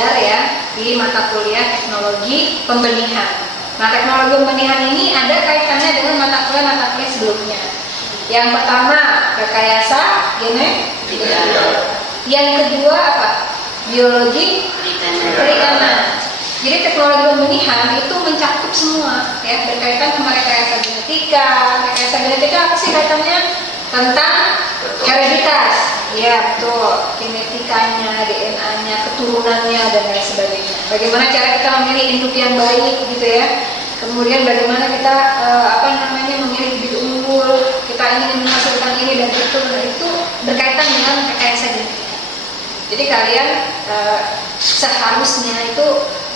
belajar ya di mata kuliah teknologi pembenihan. Nah, teknologi pembenihan ini ada kaitannya dengan mata kuliah sebelumnya. Yang pertama rekayasa genetika. Yang kedua apa? Biologi perikanan. Jadi teknologi pembenihan itu mencakup semua ya, berkaitan sama rekayasa genetika. Rekayasa genetika apa sih kaitannya? Tentang hereditas. Ya betul, genetikanya, DNA-nya, keturunannya dan lain sebagainya. Bagaimana cara kita memilih induk yang baik gitu ya. Kemudian bagaimana kita memilih bibit unggul, kita ingin menghasilkan ini dan itu. Nah, itu berkaitan dengan rekayasa genetika. Jadi kalian seharusnya itu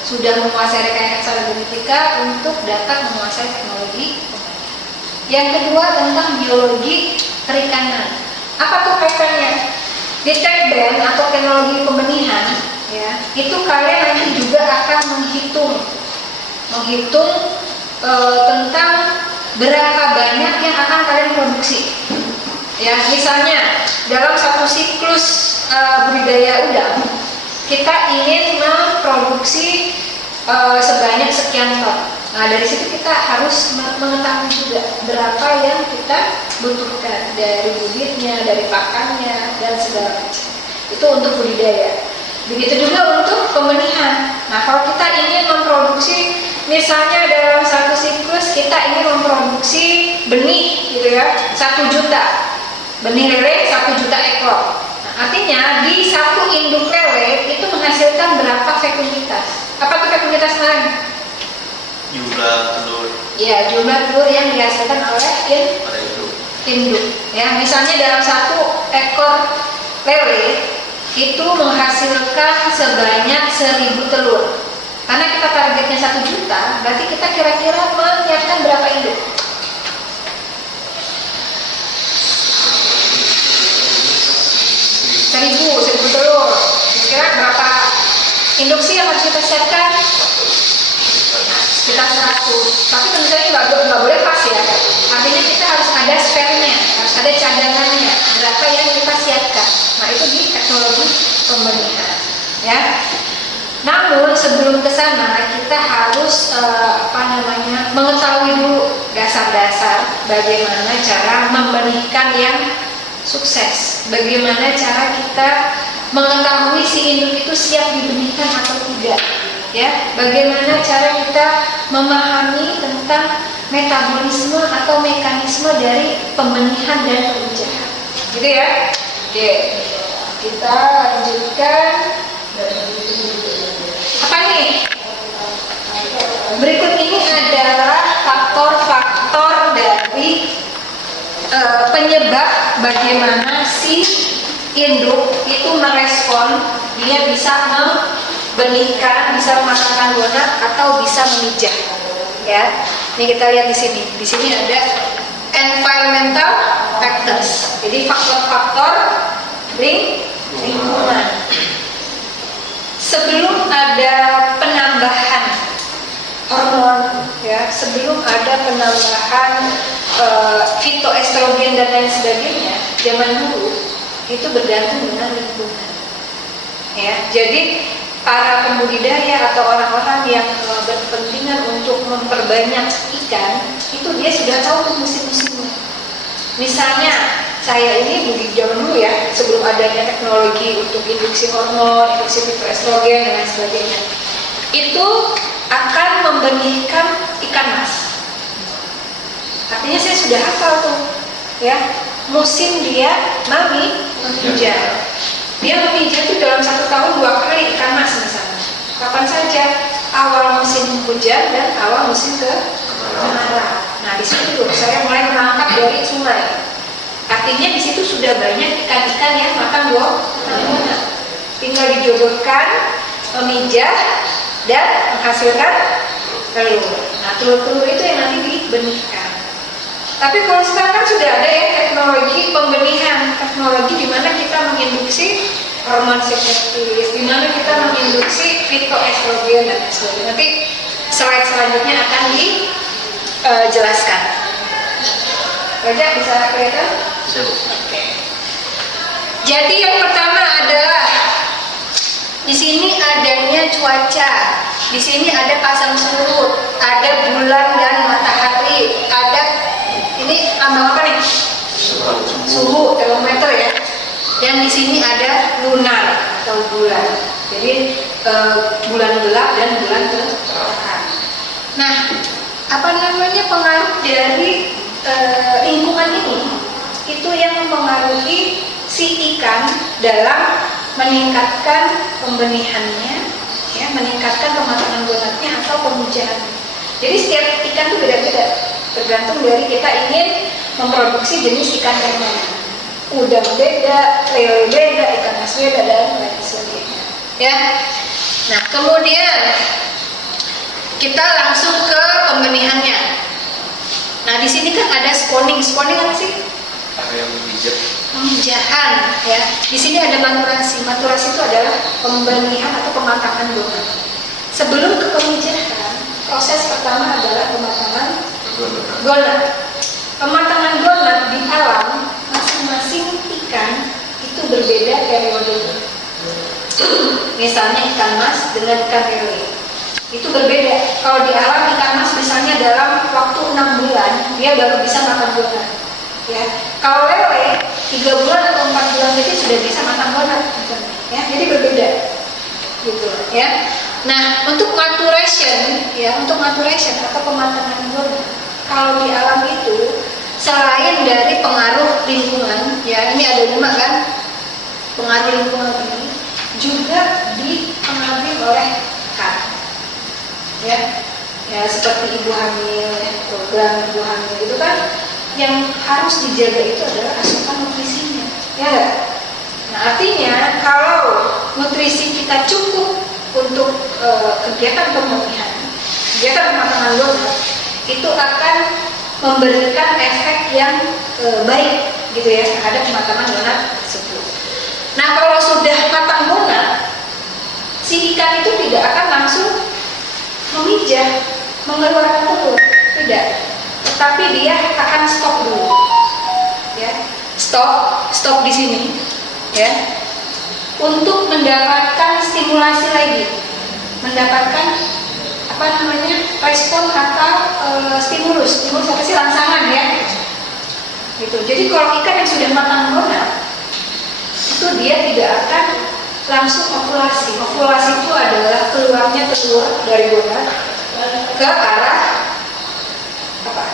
sudah menguasai rekayasa genetika untuk dapat menguasai teknologi pembenihan. Yang kedua tentang biologi perikanan. Apa tuh kaitannya? Di tekben atau teknologi pembenihan, ya, itu kalian nanti juga akan menghitung tentang berapa banyak yang akan kalian produksi. Ya, misalnya dalam satu siklus budidaya udang, kita ingin memproduksi sebanyak sekian ton. Nah, dari situ kita harus mengetahui juga berapa yang kita butuhkan dari bibitnya, dari pakannya, dan segala macam. Itu untuk budidaya. Begitu juga untuk pembenihan. Nah, kalau kita ingin memproduksi, misalnya dalam satu siklus kita ingin memproduksi benih, gitu ya, 1 juta. Benih lele 1 juta ekor. Nah, artinya di satu induk lele itu menghasilkan berapa fekunditas? Apa tuh fekunditas kemarin? Jumlah telur. Ya, jumlah telur yang dihasilkan oleh induk. Ya, misalnya dalam 1 ekor lele itu menghasilkan sebanyak 1000 telur. Karena kita targetnya 1 juta, berarti kita kira-kira menyiapkan berapa induk? 1000 telur. Kira-kira berapa induksi yang harus kita siapkan? Sekitar 100. Tapi tentu saja nggak boleh pas ya. Artinya kita harus ada spare-nya, harus ada cadangannya. Berapa yang kita siapkan? Nah, itu di teknologi pembenihan. Ya. Namun sebelum ke sana kita harus mengetahui dulu dasar-dasar bagaimana cara membenihkan yang sukses. Bagaimana cara kita mengetahui si induk itu siap dibenihkan atau tidak. Ya, bagaimana cara kita memahami tentang metabolisme atau mekanisme dari pembenihan dan pemijahan. Gitu ya. Oke. Kita lanjutkan. Apa nih? Berikut ini adalah faktor-faktor dari penyebab bagaimana si induk itu merespon, dia bisa membenihkan, bisa memasangkan donat atau bisa memijah. Ya, ini kita lihat di sini. Di sini ada environmental factors. Jadi faktor-faktor lingkungan. Sebelum ada penambahan hormon, ya, sebelum ada penambahan fitoestrogen dan lain sebagainya, zaman dulu itu bergantung dengan lingkungan. Ya, jadi para pembudidaya atau orang-orang yang berkepentingan untuk memperbanyak ikan, itu dia sudah tahu musim-musimnya. Misalnya saya ini budi zaman dulu ya, sebelum adanya teknologi untuk induksi hormon, induksi fitoestrogen dan lain sebagainya, itu akan membenihkan ikan mas. Artinya saya sudah hafal tuh, ya, musim dia memijah. Dia memijah itu dalam 1 tahun 2 kali ikan mas misalnya. Kapan saja? Awal musim hujan dan awal musim kemarau. Nah, di situ saya mulai menangkap dari sungai. Artinya di situ sudah banyak ikan-ikan yang makan buah. Tinggal dijodohkan, memijah dan menghasilkan telur. Nah, telur-telur itu yang nanti dibenihkan. Tapi kalau sekarang kan sudah ada ya teknologi pembenihan, teknologi di mana kita menginduksi hormon sintetis, di mana kita menginduksi fitoestrogen dan sebagainya. Nanti slide selanjutnya akan dijelaskan. Raja bisa kelihatan? Oke. Jadi yang pertama adalah Di sini adanya cuaca, di sini ada pasang surut, ada bulan dan matahari, ada ini ambang apa nih? Suhu termometer ya. Dan di sini ada lunar atau bulan. Jadi bulan gelap dan bulan terang. Nah, apa namanya pengaruh dari lingkungan ini itu yang mempengaruhi si ikan dalam meningkatkan pembenihannya, ya, meningkatkan kematangan gonadnya atau pemujaannya. Jadi setiap ikan itu beda-beda, tergantung dari kita ingin memproduksi jenis ikan yang mana. Udang beda, lele beda, ikan mas beda, dan lain sebagainya. Ya. Nah, kemudian kita langsung ke pembenihannya. Nah, di sini kan ada spawning. Spawning apa sih? Area memijat. Pemijahan, ya. Di sini ada maturasi. Maturasi itu adalah pembenihan atau pematangan gonad. Sebelum ke pemijahan, proses pertama adalah pematangan gonad. Pematangan gonad di alam masing-masing ikan itu berbeda periodenya. Misalnya ikan mas dengan ikan lele itu berbeda. Kalau di alam ikan mas misalnya dalam waktu 6 bulan dia baru bisa makan gonad. Ya, kalau lele 3 bulan atau 4 bulan jadi sudah bisa makan gonad, ya, jadi berbeda, gitu, ya. Nah, untuk maturation, ya, untuk maturation atau pematangan gonad, kalau di alam itu selain dari pengaruh lingkungan, ya, ini ada 5 kan, pengaruh lingkungan ini juga dipengaruhi oleh ikan, ya, seperti ibu hamil, program ibu hamil itu kan. Yang harus dijaga itu adalah asupan nutrisinya, ya nggak? Nah, artinya kalau nutrisi kita cukup untuk kegiatan pembenihan, kegiatan pematangan gonad, itu akan memberikan efek yang baik, gitu ya, terhadap pematangan gonad tersebut. Nah, kalau sudah matang gonad, si ikan itu tidak akan langsung memijah, mengeluarkan telur, tidak. Tetapi dia akan stop dulu, ya, stop di sini, ya, untuk mendapatkan stimulasi lagi, mendapatkan apa namanya respon atau stimulus apa sih, rangsangan, ya, gitu. Jadi kalau ikan yang sudah matang gonad, itu dia tidak akan langsung ovulasi. Ovulasi itu adalah keluarnya telur dari gonad ke arah apa?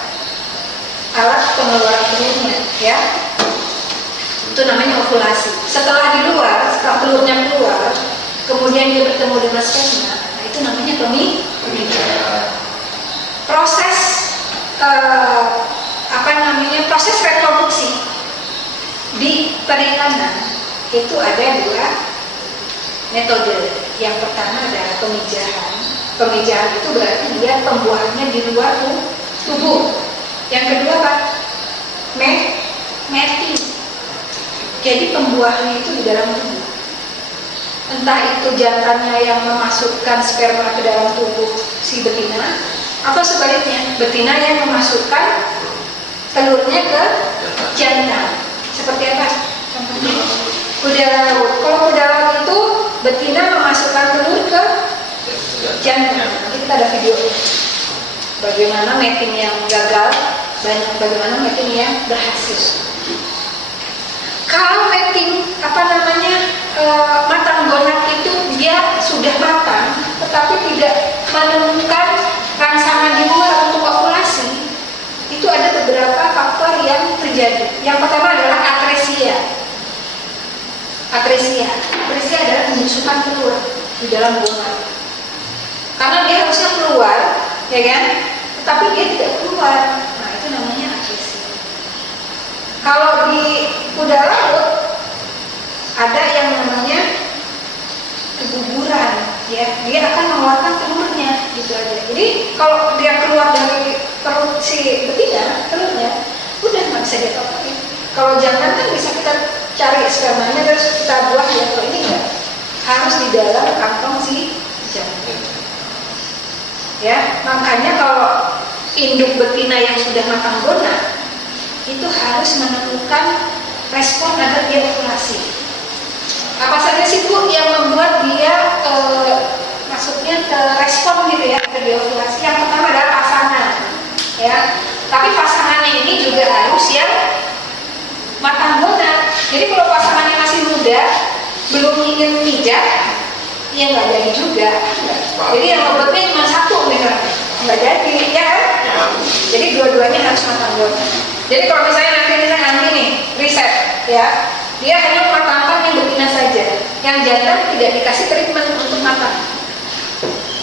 Alat pengeluaran telurnya, ya. Itu namanya ovulasi. Setelah di luar, setelah telurnya keluar, kemudian dia bertemu dengan sperma, nah itu namanya pemijahan. Proses proses reproduksi di perikanan itu ada 2 metode. Yang pertama adalah pemijahan. Pemijahan itu berarti dia pembuahannya di luar tubuh. Yang kedua apa? Mating. Jadi pembuahannya itu di dalam tubuh. Entah itu jantannya yang memasukkan sperma ke dalam tubuh si betina, atau sebaliknya betina yang memasukkan telurnya ke jantan. Seperti apa? Kuda laut. Kalau kuda laut itu betina memasukkan telur ke jantan. Nanti kita ada videonya. Bagaimana mating yang gagal, bagaimana mating yang berhasil. Kalau mating matang gonad itu dia sudah matang, tetapi tidak menemukan rangsangan di luar untuk ovulasi, itu ada beberapa faktor yang terjadi. Yang pertama adalah atresia. Atresia adalah penyusupan telur di dalam gonad. Karena dia harusnya keluar, ya kan? Tetapi dia tidak keluar. Nah, itu namanya atresia. Kalau di kuda laut ada yang namanya keguguran, ya, dia akan mengeluarkan telurnya, gitu aja. Jadi kalau dia keluar dari perut si betina, telurnya udah nggak bisa diapa-apain. Kalau jantan kan bisa kita cari spermanya terus kita buang, ya. Kalau ini enggak, harus di dalam kantong si jantan. Ya, makanya kalau induk betina yang sudah matang gonad itu harus menemukan respon agar dia ovulasi. Apa saja sih Bu yang membuat dia maksudnya respon gitu ya ke deovulasi? Yang pertama adalah pasangan, ya. Tapi pasangannya ini juga harus yang matang-matang. Jadi kalau pasangannya masih muda, belum ingin mijat, ya nggak jadi juga. Jadi yang obatnya cuma satu misalnya, nggak jadi, ya kan? Jadi dua-duanya harus matang-matang. Jadi kalau misalnya nanti nih riset, ya. Dia hanya mematangkan yang betina saja, yang jantan tidak dikasih treatment untuk matang.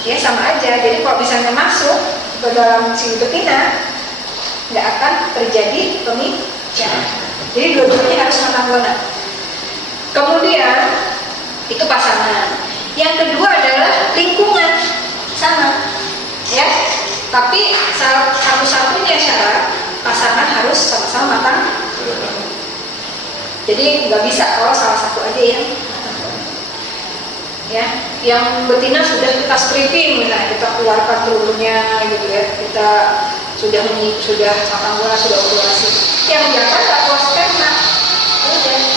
Ya sama aja. Jadi kalau misalnya masuk ke dalam si betina, nggak akan terjadi pemijahan. Jadi dua-duanya harus matang-matang. Kemudian itu pasangan. Yang kedua adalah lingkungan, sama, ya. Tapi satu-satunya syarat pasangan harus sama-sama matang. Jadi nggak bisa kalau salah satu aja yang betina sudah kita stripping, misalnya kita keluarkan telurnya gitu ya, kita sudah matang bola, sudah ovulasi, yang jantan nggak keluar sperma,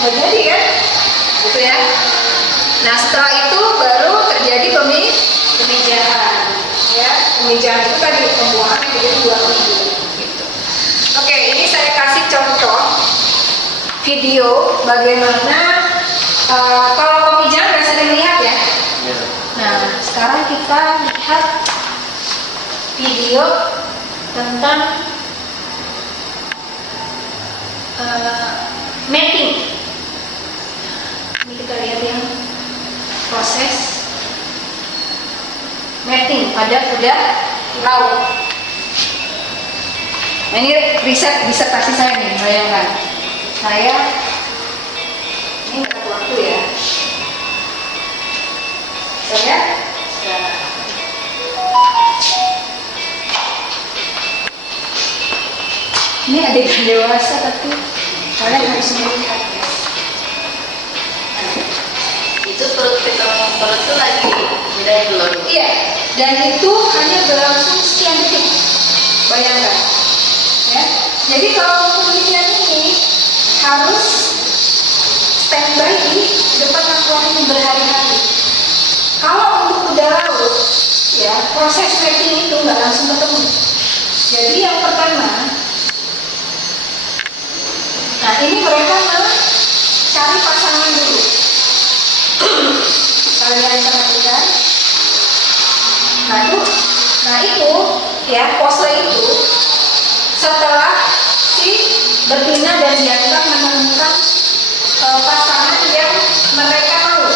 nggak jadi kan, gitu ya. Nah setelah itu baru terjadi pemijahan, ya. Pemijahan itu tadi pembuahannya jadi 2 minggu. Gitu. Oke, ini saya kasih contoh video bagaimana kalau pemijahan sudah sering lihat ya. Nah sekarang kita lihat video tentang mating. Ini kita lihat yang proses mating pada kuda laut. Nah ini riset disertasi saya nih, bayangkan. Saya ini nggak waktu ya. Saya ini adegan dewasa tapi kalian harus melihat ya. Itu perut tuh lagi dari telur. Iya, dan itu hanya berlangsung sekian detik. Bayangkan, ya. Jadi kalau penelitian ini harus standby di depan akuarium berhari-hari. Kalau untuk kuda laut, ya proses mating itu nggak langsung ketemu. Jadi yang pertama, nah ini mereka mencari pasangan dulu. Kalian perhatikan. Nah itu ya pose itu setelah si betina dan jantan menemukan pasangan yang mereka mau.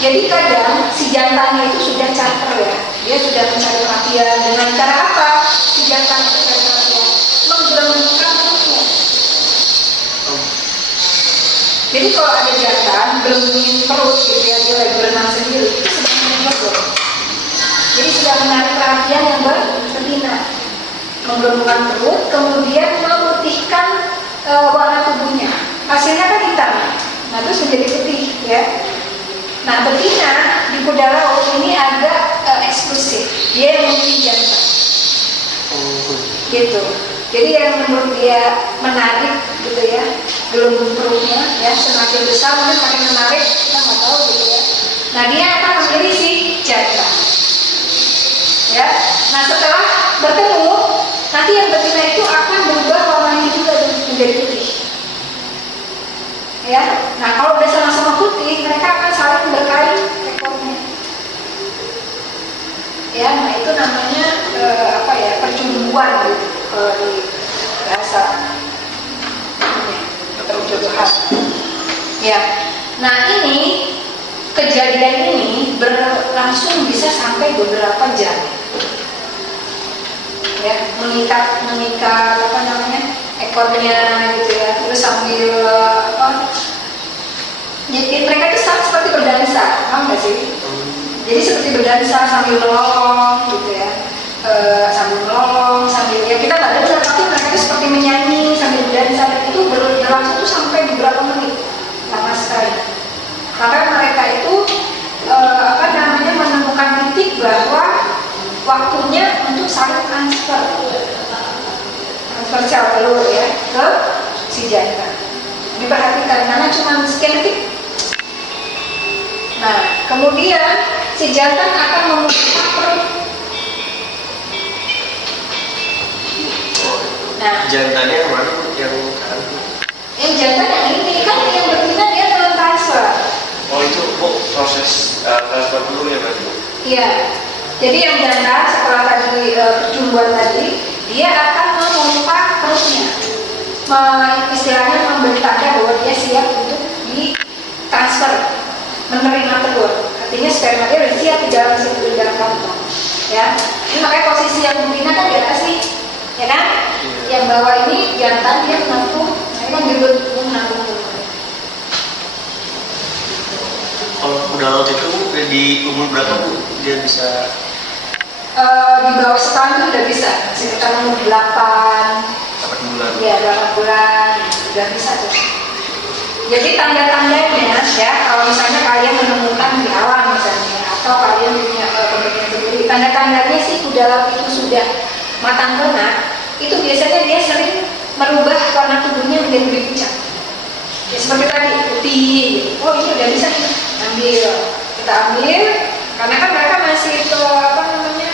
Jadi kadang si jantannya itu sudah caper ya, dia sudah mencari perhatian. Dengan cara apa? Si jantan itu mencari perhatian, menggelembungkan perutnya. Jadi kalau ada jantan gelembungin perut gitu ya, dia lagi berenang sendiri, itu sedang menggembur. Jadi sudah menarik perhatian yang betina, menggelembungkan perut, kemudian memutihkan warna tubuhnya. Hasilnya kan hitam, nah terus menjadi putih ya. Nah betina di kuda laut ini agak eksklusif, dia yang memilih jantan, gitu. Jadi yang menurut dia menarik gitu ya, gelembung perutnya ya, semakin besar mungkin semakin menarik, kita nggak tahu gitu ya. Nah dia akan memilih si jantan, ya. Nah setelah bertemu, nanti yang betina itu akan berubah warnanya juga menjadi putih. Ya, nah kalau udah sama-sama putih, mereka akan saling berkait ekornya. Ya, nah itu namanya percumbuan gitu di bahasa perjodohan. Ya, nah ini kejadian ini berlangsung bisa sampai beberapa jam. Ya, mengikat ekornya gitu ya, terus sambil jadi mereka itu seperti berdansa, paham nggak sih? Jadi seperti berdansa sambil melolong gitu ya, sambil ya kita nggak dengar, tapi mereka itu seperti menyanyi sambil berdansa, dan itu berlangsung tuh sampai beberapa menit, lama sekali. Karena mereka itu menemukan titik bahwa waktunya untuk saling transfer sel telur ya ke si jantan. Diperhatikan karena cuma sekian detik Nah, kemudian si jantan akan membuka perut. Nah, Jantannya yang mana Bu? Yang kanan? yang jantan yang ini kan yang betina dia dalam transfer. Oh itu Bu, proses transfer dulu ya berarti Bu? Iya. Jadi yang jantan setelah tadi percumbuan tadi, dia akan memompa perutnya, istilahnya memberi tanda bahwa dia siap untuk ditransfer, menerima telur. Artinya sperma dia sudah siap di dalam situ, di dalam kantong. Ya, ini makanya posisi yang betina kan di atas nih, ya kan? Yang bawah ini jantan dia menampung, nah ini kan dirut menampung telur. Kalau kuda laut itu di umur berapa Bu? Dia bisa Di bawah setahun itu udah bisa, sekitar umur 8, 8 bulan? ya 8 bulan, udah bisa tuh. Jadi tanda-tandanya ya, kalau misalnya kalian menemukan di alam misalnya, atau kalian punya pemeriksaan sendiri, tanda-tandanya sih kuda laut itu sudah matang ternak, itu biasanya dia sering merubah warna tubuhnya menjadi lebih pucat. Ya seperti tadi, putih, oh ini udah bisa nih, ambil, kita ambil, karena kan mereka masih itu apa namanya,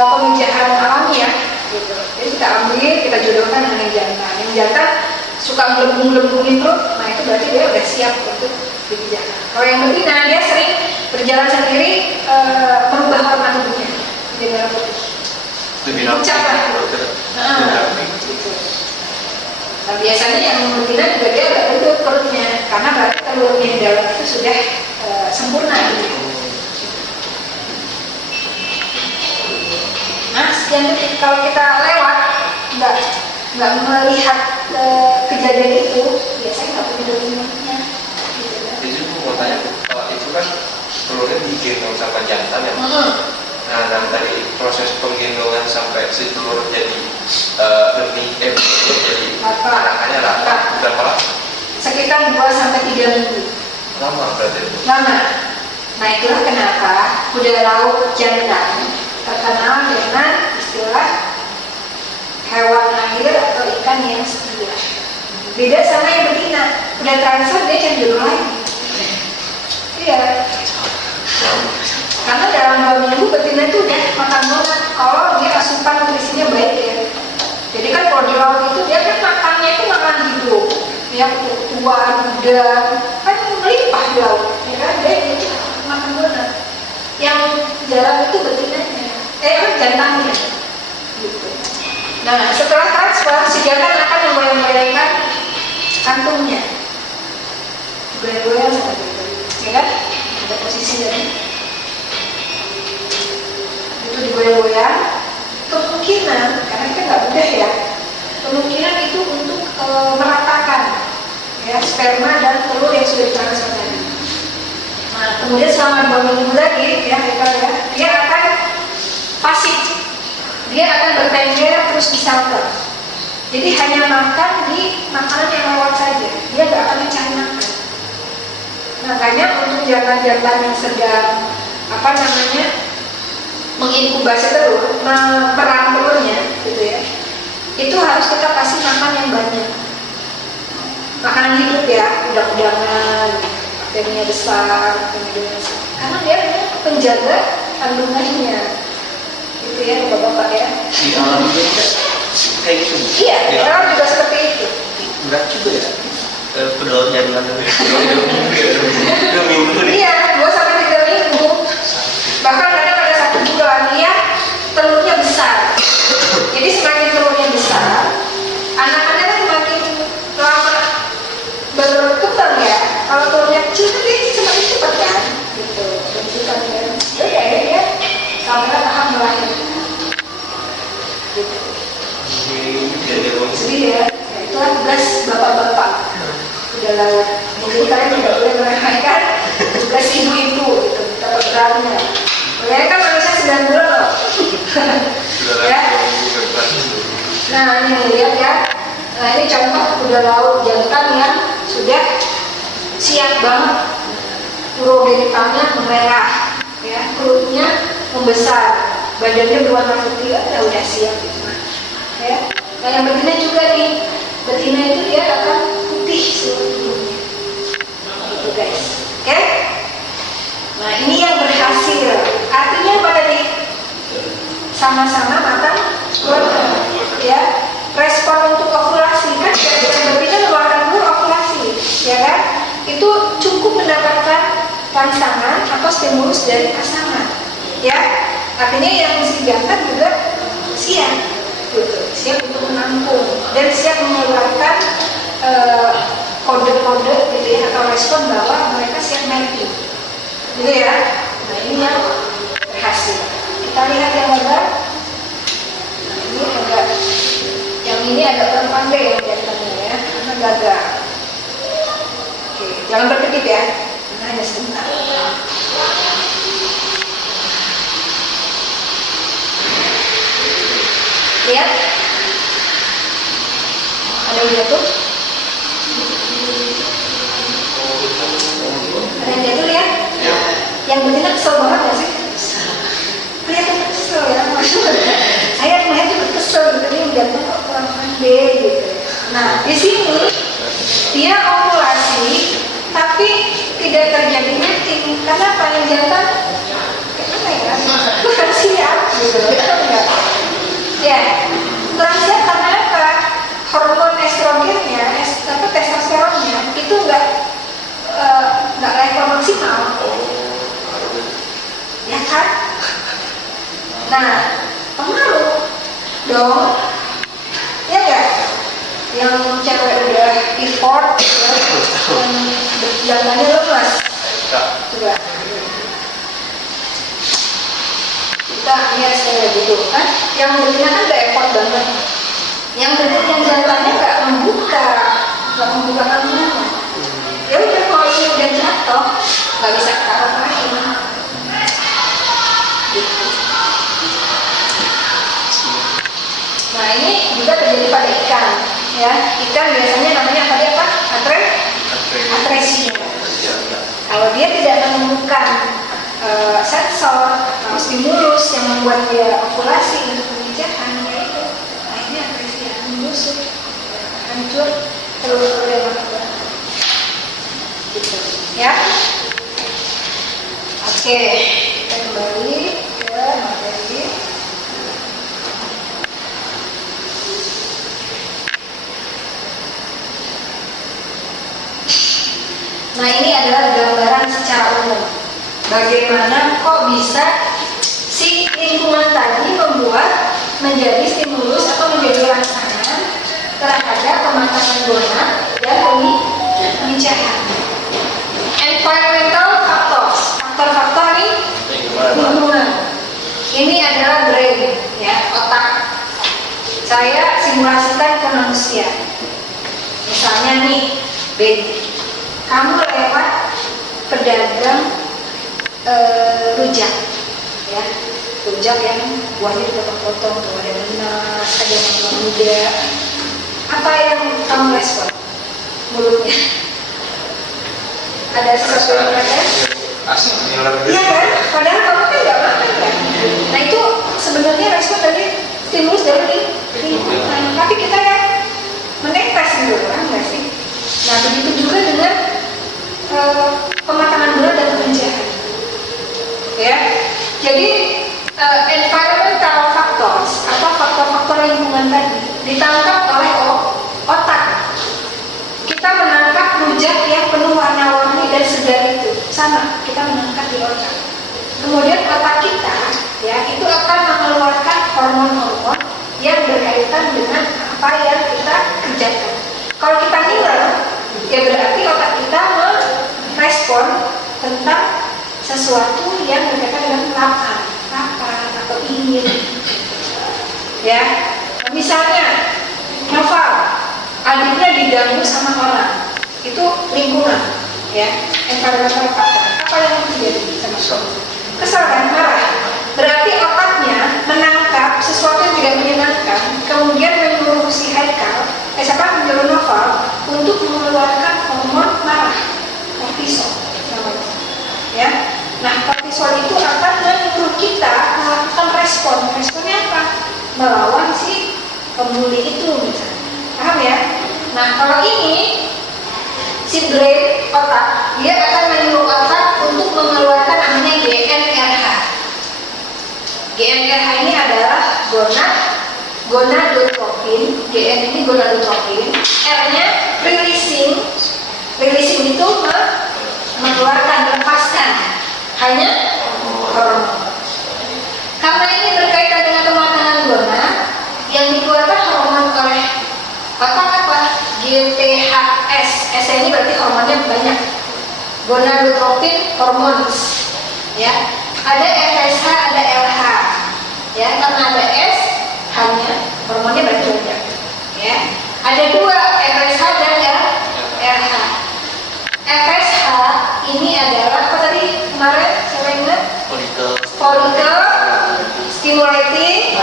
pemijahan alami ya, gitu. Jadi kita ambil, kita jodohkan dengan yang jantan. Yang jantan suka melembung-lembungin perut, nah itu berarti dia udah siap untuk dipijakan. Kalau yang betina dia sering berjalan sendiri, merubah warna tubuhnya menjadi merah putih. lebih Pucat lah. Gitu. Nah biasanya yang betina juga dia udah gendut perutnya, karena berarti telurnya di dalam itu sudah sempurna gitu. Nah, kalau kita lewat nggak melihat kejadian itu, biasanya nggak punya dokumennya. Gitu, kan? Jadi aku mau tanya, itu kan telurnya digendong sama jantan ya? Nah, dari proses penggendongan sampai si telur jadi benih, telur jadi anakannya rata, berapa lama? Sekitar 2-3 minggu. Lama berarti? Lama. Nah itulah kenapa kuda laut jantan terkenal dengan istilah hewan air atau ikan yang setia. Beda sama yang betina, udah transfer dia cenderung lagi. Iya. Karena dalam 2 minggu betina itu udah makan banget kalau dia asupan nutrisinya baik ya. Jadi kan kalau di laut itu dia kan makannya itu makan hidup, ya tuan, udang, kan melimpah di laut. Ya kan dia itu makan banget. Yang jarang itu betinanya, jantannya. Gitu. Nah setelah transfer si jantan akan membayang-bayangkan kantungnya, goyang-goyang seperti itu, ya kan? Ada posisi dari itu digoyang-goyang, kemungkinan karena kita nggak mudah ya, kemungkinan itu untuk meratakan ya sperma dan telur yang sudah ditransfer tadi. Nah kemudian selama 2 minggu lagi ya dia akan pasif, dia akan bertengger terus di shelter. Jadi hanya makan di makanan yang lewat saja, dia nggak akan mencari makan. Makanya untuk jantan-jantan yang sedang menginkubasi telur, merang telurnya, gitu ya, itu harus kita kasih makan yang banyak, makanan hidup ya, udang-udangan, bakteri besar, karena dia penjaga kandungannya, gitu ya, bapak-bapak ya. Di alam juga kayak gitu? Iya, di alam juga seperti itu. Berat juga ya? Pedal jantan itu 2 minggu nih. Iya, 2-3 minggu. Bahkan kadang ada 1 bulan dia telurnya besar. Jadi semakin telurnya besar, anak-anaknya kan semakin lama berkembang ya. Kalau telurnya kecil kan dia semakin cepat kan, gitu. Bentukan ya. Jadi akhirnya sampai tahap melahirkan. Gitu. Sedih ya. Itulah tugas bapak-bapak udah laut. Jadi kalian tidak boleh meremehkan tugas ibu-ibu gitu, betapa beratnya. Ya kan manusia 9 bulan loh. Ya. Nah ini lihat ya. Nah ini contoh kuda laut jantan yang sudah siap banget. Urogenitalnya merah, ya, perutnya membesar, badannya berwarna putih, ya udah siap gitu. Ya. Nah yang betina juga nih, betina itu dia akan putih seluruh tubuhnya. Gitu guys. Oke? Nah ini yang berhasil, artinya pada di sama-sama matang keluarga, ya. Respon untuk ovulasi kan tidak berbeda mengeluarkan dulu ovulasi, ya kan? Itu cukup mendapatkan rangsangan atau stimulus dari pasangan, ya. Artinya yang mesti diangkat juga siap, gitu. Siap untuk menampung dan siap mengeluarkan kode-kode gitu ya, atau respon bahwa mereka siap mati, gitu ya. Nah ini yang berhasil. Kita lihat yang gambar. Ini agak, yang ini agak kurang pandai yang kelihatannya ya, karena gagal. Oke, jangan berkedip ya, karena hanya sebentar. Lihat, ada yang jatuh? Ada yang jatuh lihat? Yang betina kesel banget gak sih? Kelihatan kesel ya, maksudnya saya melihat juga kesel gitu, ini jatuh kok kurang pandai gitu. Nah di sini dia ovulasi tapi tidak terjadi mating karena paling jantan gimana ya? Kurang siap gitu, enggak? Ya, kurang siap karena apa? Hormon estrogennya, testosteronnya itu enggak level maksimal, ya kan? Nah, pengaruh dong, ya enggak? Yang cewek udah effort, yang jalannya lemas, coba kita lihat sekali gitu kan? Yang betina kan udah effort banget, yang jalannya nggak membuka kandungannya. Ya udah kalau ini udah jatuh, nggak bisa taruh lagi. Gitu. Nah ini juga terjadi pada ikan, ya. Ikan biasanya namanya apa? Atresia. Kalau dia tidak menemukan sensor atau stimulus yang membuat dia ovulasi untuk pemijahan, ya itu akhirnya atresia membusuk, hancur, telur dia mati. Gitu, ya. Oke, kita kembali ke materi. Nah ini adalah gambaran secara umum bagaimana kok bisa si lingkungan tadi membuat menjadi stimulus atau menjadi rangsangan terhadap pematangan gonad dan pemijahan. Environmental factors, faktor-faktor nih lingkungan. Ini adalah brain, ya, otak. Saya simulasikan ke manusia. Misalnya nih, baby, kamu lewat pedagang rujak, ya, rujak yang buahnya dipotong-potong, tuh ada nanas, ada mangga muda. Apa yang kamu respon? Mulutnya? Ada sesuatu yang ada? Iya kan? Padahal kamu kan nggak makan kan? Nah itu sebenarnya respon dari stimulus dari lingkungan. Tapi kita kan menetes gitu kan, nggak sih? Nah begitu juga dengan pematangan gula dan pemijahan. Ya, jadi environmental factors atau faktor-faktor lingkungan tadi ditangkap oleh otak. Kita menangkap rujak yang penuh warna-warni dan segar itu, sama kita menangkap di otak. Kemudian otak kita, ya, itu akan mengeluarkan hormon-hormon yang berkaitan dengan apa yang kita kerjakan. Kalau kita ngiler, ya berarti otak kita merespon tentang sesuatu yang berkaitan dengan lapar atau ingin. Ya, misalnya Noval, adiknya diganggu sama orang, itu lingkungan, ya, environmental factor. Apa yang terjadi sama suami? Kesal kan, marah. Berarti otaknya menangkap sesuatu yang tidak menyenangkan, kemudian menyuruh si Haikal, menyuruh Noval untuk mengeluarkan hormon marah, kortisol namanya. Ya, nah kortisol itu akan menyuruh kita melakukan respon. Responnya apa? Melawan si pembuli itu, misalnya. Paham ya? Nah kalau ini si brain, otak, dia akan menyuruh otak untuk mengeluarkan gonad, gonadotropin, GN ini gonadotropin, R-nya releasing itu mengeluarkan, melepaskan, hanya hormon. Karena ini berkaitan dengan pematangan gonad, yang dikeluarkan hormon oleh otak apa? GTHS. S ini berarti hormonnya banyak. Gonadotropin hormones, ya. Ada FSH, ada LH, ya. Karena ada S, hanya hormonnya berarti banyak, ya. Ada dua, FSH dan LH. FSH ini adalah apa tadi kemarin saya ingat? Follicle stimulating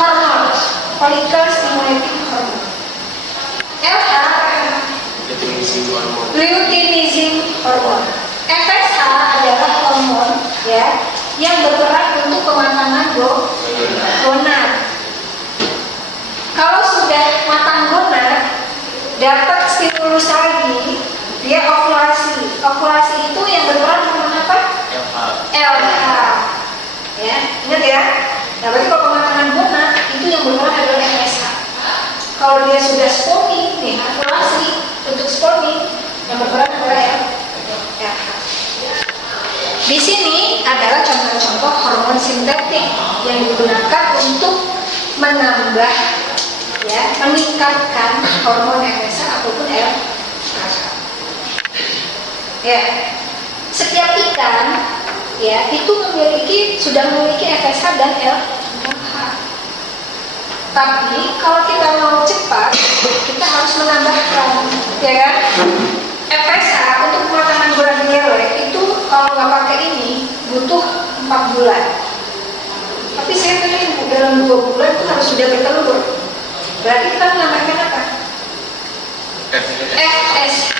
hormone. Follicle stimulating hormone. LH luteinizing hormone. FSH adalah hormon, ya, yang berperan untuk pematangan gonad. Kalau sudah matang gonad, dapat stimulus lagi, dia ovulasi. Ovulasi itu yang berperan hormon apa? LH. Ya, ingat ya. Nah, berarti kalau pematangan gonad itu yang berperan adalah FSH. Kalau dia sudah spawning, nih, ovulasi untuk spawning, yang berperan adalah LH. Di sini adalah contoh-contoh hormon sintetik yang digunakan untuk menambah, ya, meningkatkan hormon FSH ataupun LH. Ya, setiap ikan, ya, itu sudah memiliki FSH dan LH. Tapi kalau kita mau cepat, kita harus menambahkan, ya kan? FSH untuk pematangan gonad lele itu kalau nggak pakai ini butuh 4 bulan. Tapi saya pengen dalam 2 bulan itu harus sudah bertelur. Berarti kita menambahkan apa? FSH.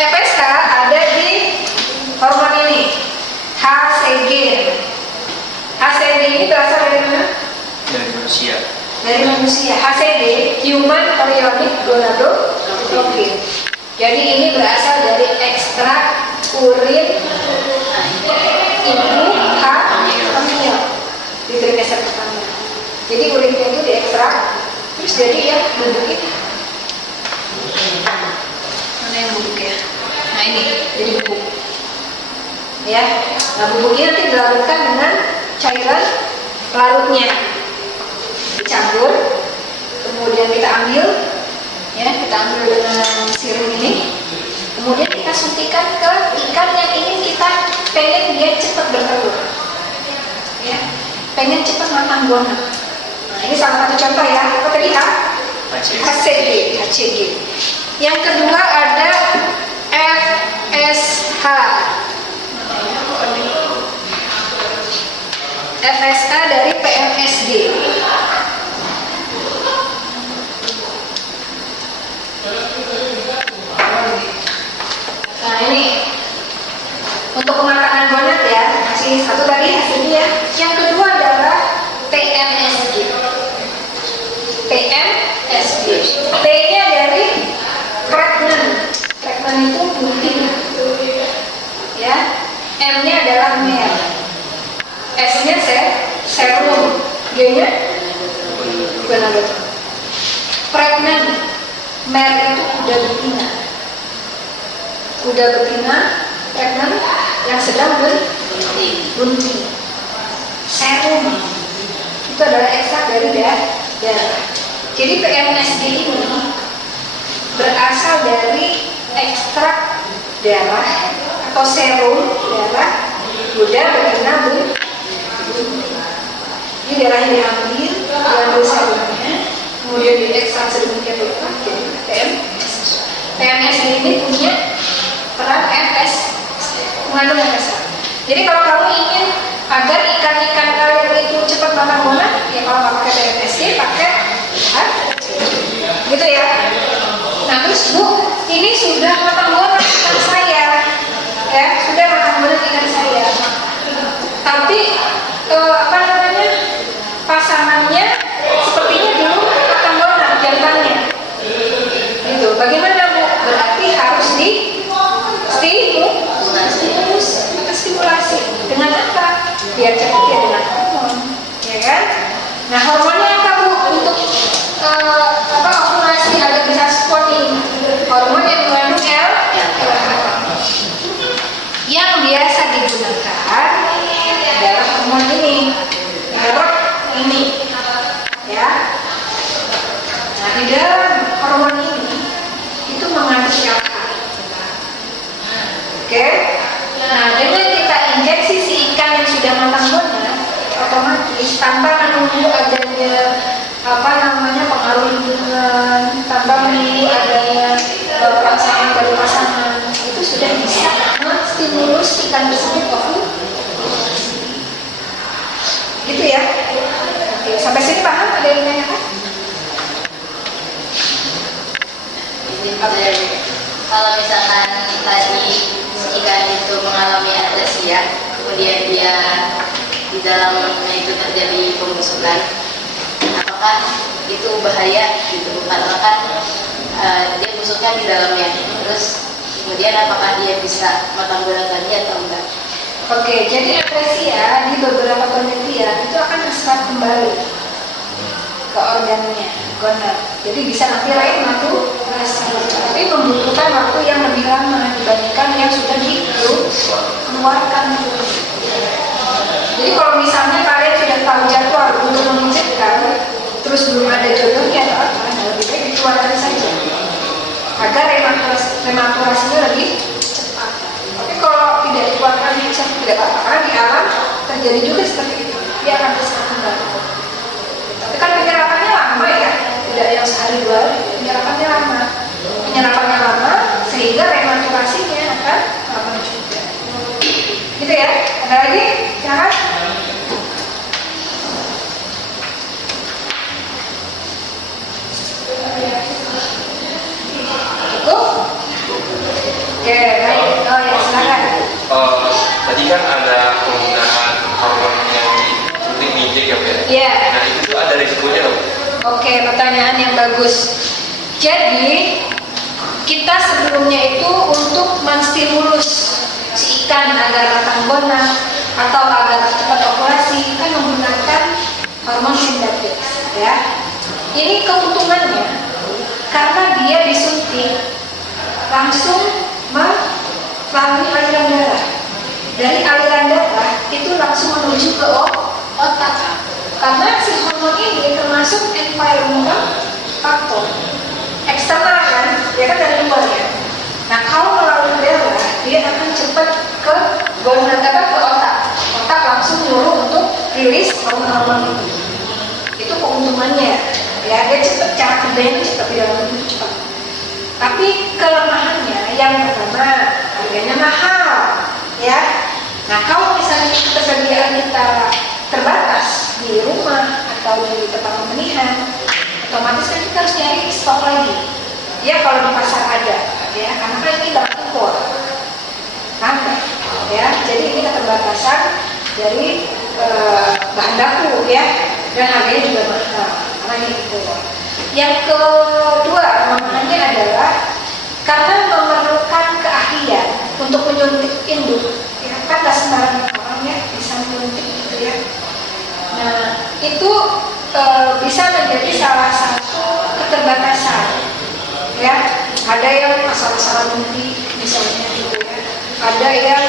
FSH ada di hormon ini, HCG. HCG ini berasal dari mana? Dari manusia. Dari manusia. HCG, Human Chorionic Gonadotropin. Jadi ini berasal dari ekstrak urin ibu hamil di trimester pertama. Jadi urinnya itu diekstrak, terus jadi ya bubuk ini. Mana yang bubuk ya? Nah ini jadi bubuk. Ya, nah bubuknya nanti dilarutkan dengan cairan larutnya, dicampur, kemudian kita ambil. Ya, kita ambil dengan sirum ini, kemudian kita suntikan ke ikan yang ingin kita pengen dia cepat bertelur, ya, pengen cepat matang gonad. Nah, ini salah satu contoh ya. Apa tadi? HCG. Yang kedua ada FSH. FSH dari PMSG. Nah ini untuk pematangan gonad ya, masih satu tadi hasilnya. Yang kedua adalah TMSG. TMSG. T-nya dari pregnant. Pregnant itu bunting. Ya. M-nya adalah male. S-nya serum. G-nya gonadotropin. Pregnant. Male itu kuda betina. Kuda betina, pregnant, yang sedang bunting. Serum itu adalah ekstrak dari darah. Jadi PMSG ini berasal dari ekstrak darah atau serum darah kuda betina bunting. Ini darahnya diambil serumnya, kemudian diekstrak sedemikian rupa jadi PMSG ini punya peran mengandung FSH. Jadi kalau kamu ingin agar ikan-ikan kalian itu cepat matang gonad, ya kalau nggak pakai PMSG, pakai gitu ya. Nah terus Bu, ini sudah matang gonad ikan saya, ya sudah matang gonad ikan saya. Tapi pasangannya sepertinya belum matang gonad jantannya. Gitu. Bagaimana Bu? Berarti harus stimulasi dengan apa? Biar cepat ya dengan hormon, ya kan? Nah, hormonnya apa Bu? Untuk ovulasi agar bisa spotting. Hormon yang mengandung yang biasa digunakan adalah hormon ini, merek ini, ya. Nah, di dalam hormon ini itu mengandung LH. Oke. Nah, dengan kita injeksi si ikan yang sudah matang benar, otomatis tanpa menunggu adanya pengaruh lingkungan, tanpa menunggu adanya pasangan dari pasangan, itu sudah bisa menstimulus ikan tersebut ovulasi. Gitu ya. Oke, sampai sini paham? Ada yang menanyakan? Kalau misalkan tadi si ikan itu mengalami atresia, kemudian dia di dalamnya itu terjadi pembusukan, apakah itu bahaya gitu? Karena kan dia busuknya di dalamnya, terus kemudian apakah dia bisa matang lagi atau enggak? Oke, jadi atresia di beberapa penelitian itu akan terserap kembali ke organnya, gonad. Jadi bisa nanti lain maturasi, tapi membutuhkan waktu yang lebih lama dibandingkan yang sudah dikeluarkan. Jadi kalau misalnya kalian sudah tahu jadwal untuk memijitkan, terus belum ada jodohnya atau apa, lebih baik dikeluarkan saja agar rematurasinya lebih cepat. Tapi kalau tidak dikeluarkan tidak apa-apa, karena di alam terjadi juga seperti itu, dia akan terserap kembali. Tapi kan penyerapannya lama ya, tidak yang sehari dua hari, penyerapannya lama, sehingga rematurasinya akan lama juga. Gitu ya. Ada lagi? Silakan. Cukup? Oke, baik. Oh ya, silakan. Tadi kan ada penggunaan hormon yang disuntik ya, Pak? Iya. Nah, itu ada risikonya loh. Oke, pertanyaan yang bagus. Jadi kita sebelumnya itu untuk menstimulus si ikan agar matang gonad atau agar cepat ovulasi kan menggunakan hormon sintetis, ya. Ini keuntungannya karena dia disuntik langsung melalui aliran darah. Dari aliran darah itu langsung menuju ke otak. Karena si hormon ini termasuk environmental faktor eksternal kan, dia kan dari luar ya. Nah, kalau melalui darah dia akan cepat ke gonad ke otak. Otak langsung nyuruh untuk rilis hormon itu. Itu keuntungannya. Ya, dia cepat, cara kerjanya itu cepat, tidak begitu cepat. Tapi kelemahannya yang pertama, harganya mahal, ya. Nah, kalau misalnya ketersediaan kita terbatas di rumah atau di tempat pembenihan, otomatis kan kita harus nyari stok lagi. Ya, kalau di pasar ada, ya, karena kan ini barang impor, ya. Jadi ini keterbatasan dari bahan baku, ya, dan harganya juga mahal, karena ini impor. Yang kedua, kelemahannya adalah karena memerlukan keahlian untuk menyuntik induk, ya, kan nggak sembarangan orang ya bisa menyuntik gitu ya. Nah, itu bisa menjadi salah satu keterbatasan, ya. Ada yang asal-asalan nyuntik misalnya gitu ya. Ada yang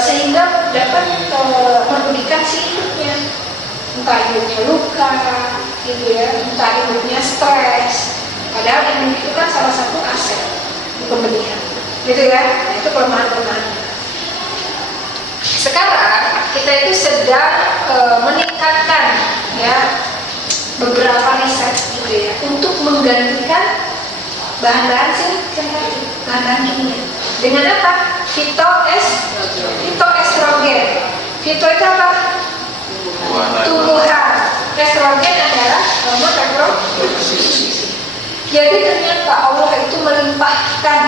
sehingga dapat merugikan si induknya, entah induknya luka, gitu ya, entah induknya stres. Padahal induk itu kan salah satu aset di pembenihan, gitu ya. Nah, itu kelemahan-kelemahannya. Sekarang kita itu sedang meningkatkan ya beberapa riset gitu ya untuk menggantikan bahan-bahan sintetik, bahan-bahan kimia dengan apa? Fitoestrogen. Fito itu apa? Tumbuhan. Estrogen adalah hormon reproduksi. Jadi ternyata Allah itu melimpahkan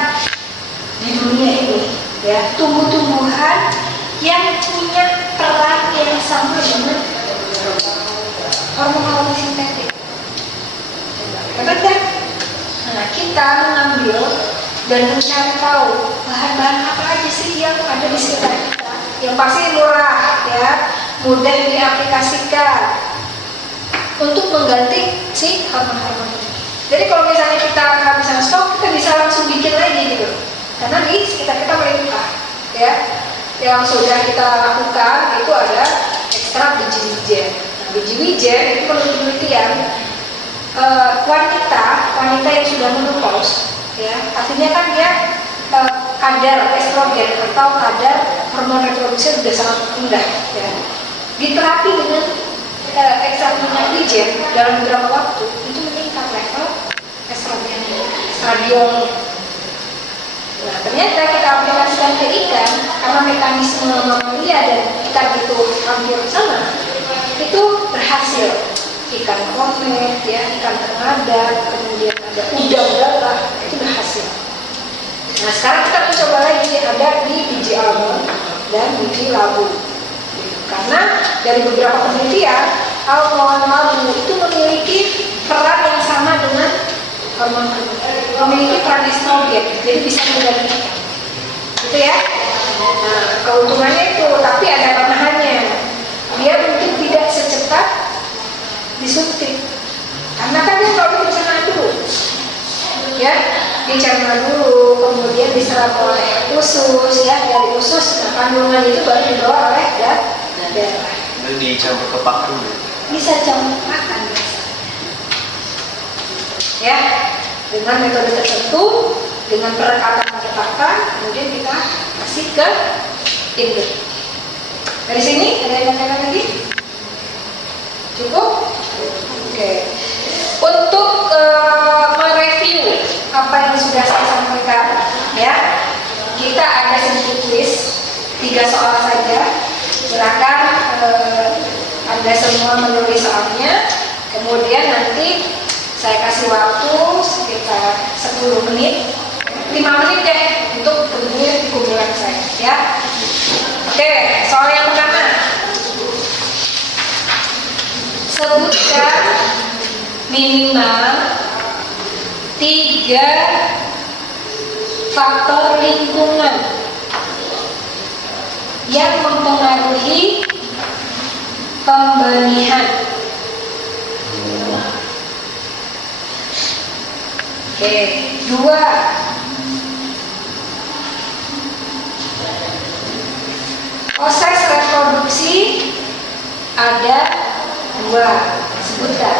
di dunia ini ya tumbuh-tumbuhan yang punya peran yang sama dengan hormon-hormon sintetik. Betul kan? Nah, kita mengambil dan mencari tahu bahan-bahan apa aja sih yang ada di sekitar kita, yang pasti murah ya, mudah diaplikasikan, untuk mengganti si hormon-hormon ini. Jadi kalau misalnya kita kehabisan stok, kita bisa langsung bikin lagi gitu, karena di sekitar kita melimpah ya. Yang sudah kita lakukan itu ada ekstrak biji wijen. Nah, biji wijen itu menurut penelitian wanita yang sudah menopause ya, artinya kan dia kadar estrogen atau kadar hormon reproduksi sudah sangat rendah ya. Diterapi dengan ekstrak minyak wijen dalam beberapa waktu itu meningkat level estrogen, estradiol. Nah, ternyata kita aplikasikan ke ikan karena mekanisme mamalia dan ikan itu hampir sama, itu berhasil. Ikan komet, ya, ikan ternada, kemudian ada udang darah, itu berhasil. Nah, sekarang kita mencoba lagi ada di biji almond dan biji labu. Karena dari beberapa penelitian, almond labu itu memiliki peran yang sama dengan hormon, memiliki peran estrogen, jadi bisa menggantikan, gitu ya. Nah, keuntungannya itu, tapi ada kelemahannya. Dia mungkin tidak secepat disuntik, karena kan dia kalau dicerna dulu, ya, dicerna dulu, kemudian diserap oleh usus, ya, dari usus, nah, kandungan itu baru dibawa oleh darah. Itu dicampur ke pakan, bisa campur makan ya, dengan metode tertentu, dengan perekatan pakan, kemudian kita kasih ke induk. Dari sini ada yang mau lagi? Cukup? Oke. Untuk mereview apa yang sudah saya sampaikan, ya, kita ada sedikit quiz, 3 soal saja. Silakan Anda semua menulis soalnya, kemudian nanti saya kasih waktu sekitar 10 menit, 5 menit deh untuk kemudian di kumpulan saya, ya. Oke, soal yang pertama. Sebutkan minimal 3 faktor lingkungan yang mempengaruhi pembenihan. Oke, 2. Proses reproduksi ada 2, sebutkan.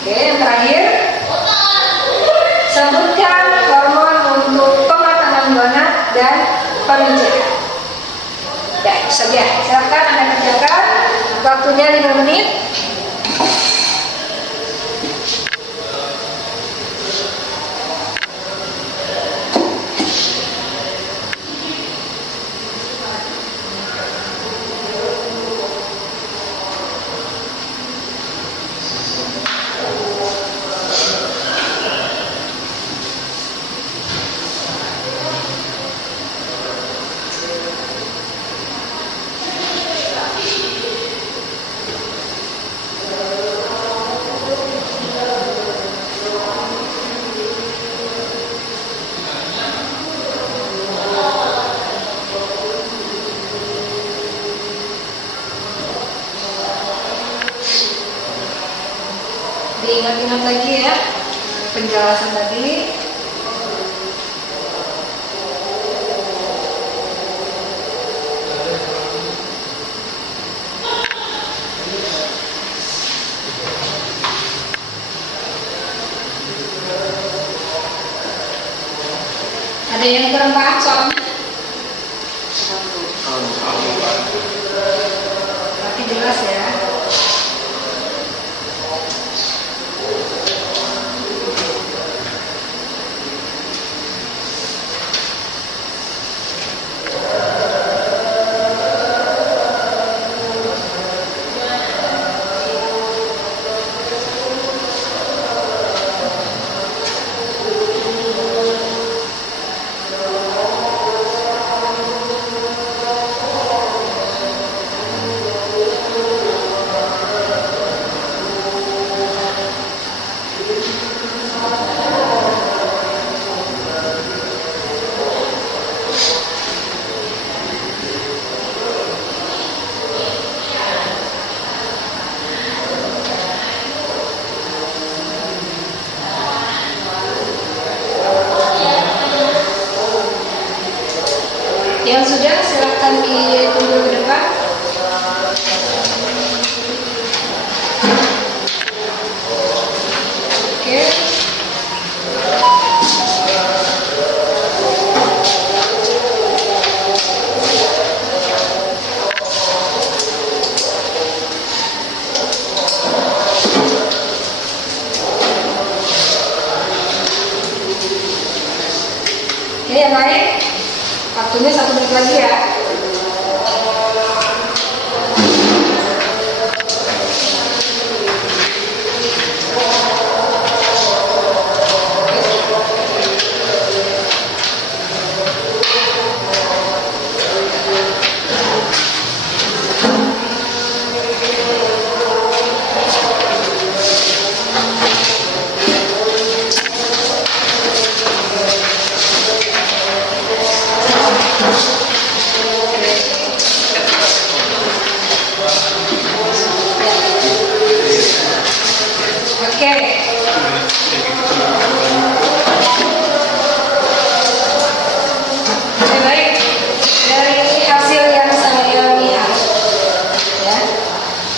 Oke, yang terakhir, sebutkan hormon untuk pematangan gonad dan pemijahan. Ya, itu saja. Silakan Anda kerjakan. Waktunya 5 menit. Diingat-ingat lagi ya penjelasan tadi. Ada yang kurang paham soalnya? Berarti jelas ya. Yang sudah silakan ditunggu ke depan. Oke. Oke, yang lain, waktunya 1 menit lagi ya. Oke. Baik, dari hasil yang saya lihat, ya,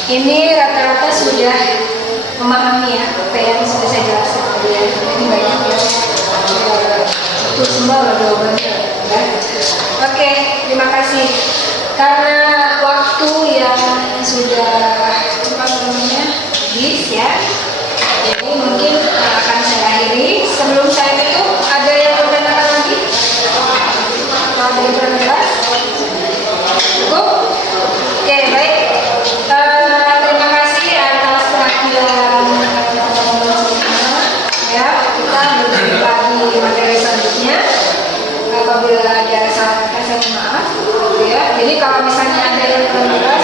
ini rata-rata sudah memahami ya apa yang sudah saya jelaskan tadi ya. Ini banyak ya. Itu semua jawabannya. Ya. Oke, terima kasih. Karena waktu yang sudah apa namanya habis ya. Jadi mungkin akan saya akhiri. Sebelum saya tutup, ada yang mau bertanya lagi? Ada yang bertanya? Cukup? Oke, baik. Terima kasih atas perhatian teman-teman semua. Ya, kita berjumpa di materi selanjutnya. Apabila ada salah kata, saya mohon maaf. Ya, jadi kalau misalnya ada yang kurang jelas